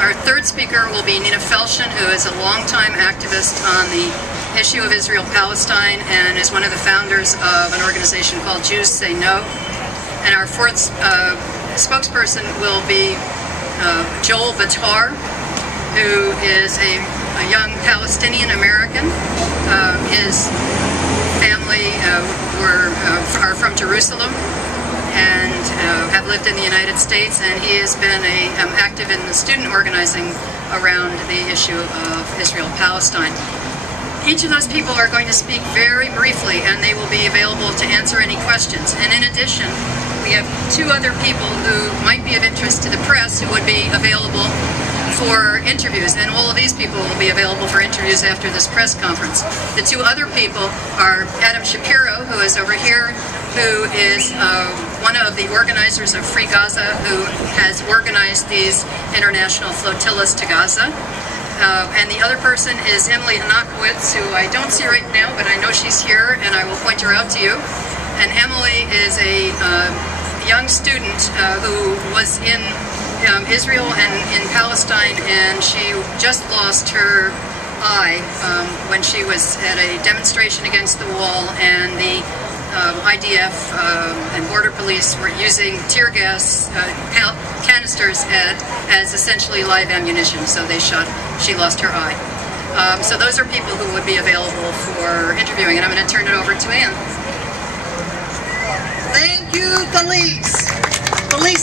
Our third speaker will be Nina Felshen, who is a longtime activist on the issue of Israel-Palestine and is one of the founders of an organization called Jews Say No. And our fourth spokesperson will be Joel Batar, who is a young Palestinian American. His family are from Jerusalem and have lived in the United States, and he has been active in the student organizing around the issue of Israel-Palestine. Each of those people are going to speak very briefly, and they will be available to answer any questions. And in addition, we have two other people who might be of interest to the press who would be available for interviews, and all of these people will be available for interviews after this press conference. The two other people are Adam Shapiro, who is over here, who is one of the organizers of Free Gaza, who has organized these international flotillas to Gaza. And the other person is Emily Hanakowitz, who I don't see right now, but I know she's here, and I will point her out to you. And Emily is a young student who was in Israel and in Palestine, and she just lost her eye when she was at a demonstration against the wall, and the IDF and border police were using tear gas canisters as essentially live ammunition, so she lost her eye. So those are people who would be available for interviewing, and I'm going to turn it over to Ann. Thank you, Felice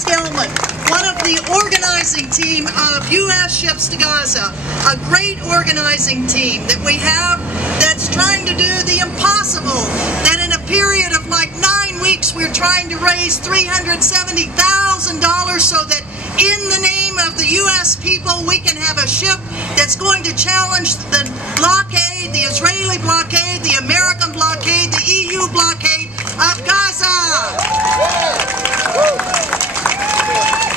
Gelman, one of the organizing team of U.S. Ships to Gaza, a great organizing team that we have that's trying to do the impossible, that in a period of like 9 weeks we're trying to raise $370,000 so that in the name of the U.S. people we can have a ship that's going to challenge the blockade, the Israeli blockade, the American blockade, the EU blockade of Gaza.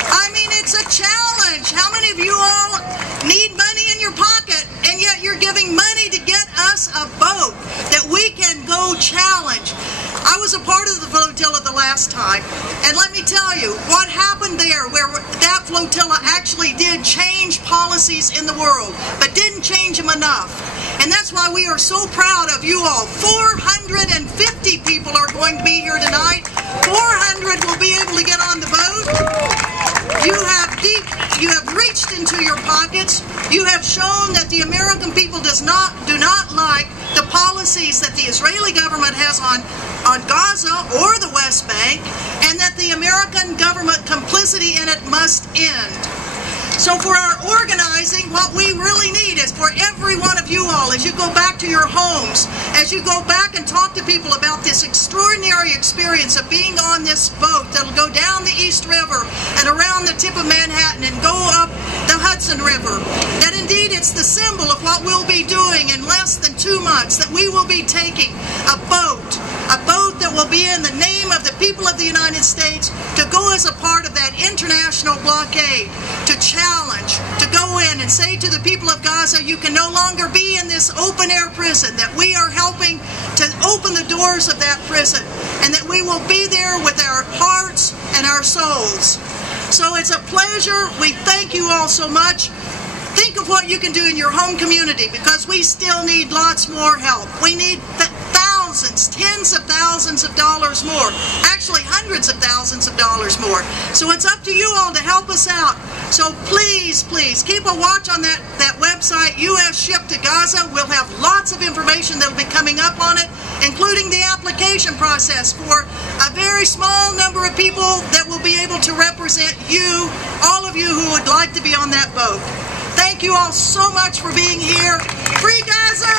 I mean, it's a challenge. How many of you all need money in your pocket, and yet you're giving money to get us a boat that we can go challenge? I was a part of the flotilla the last time, and let me tell you what happened there, where that flotilla actually did change policies in the world, but didn't change them enough. And that's why we are so proud of you all. 450 people are going to be here tonight. 400 will be able to get on the boat. You have reached into your pockets. You have shown that the American people do not like the policies that the Israeli government has on Gaza or the West Bank, and that the American government complicity in it must end. So for our organizing, what we really need is for every one of you all, as you go back to your homes, as you go back and talk to people about this extraordinary experience of being on this boat that'll go down the East River and around the tip of Manhattan and go up the Hudson River, that indeed it's the symbol of what we'll be doing in less than 2 months, that we will be taking a boat that will be in the name of the people of the United States to go as a part of that international blockade, to challenge, to go in and say to the people of Gaza, you can no longer be in this open-air prison, that we are helping to open the doors of that prison, and that we will be there with our hearts and our souls. So it's a pleasure. We thank you all so much. Think of what you can do in your home community, because we still need lots more help. We need thousands, tens of thousands of dollars more, actually hundreds of thousands of dollars more. So it's up to you all to help us out. So please, please keep a watch on that website, U.S. Ship to Gaza. We'll have lots of information that will be coming up on it, including the application process for a very small number of people that will be able to represent you, all of you who would like to be on that boat. Thank you all so much for being here. Free Gaza!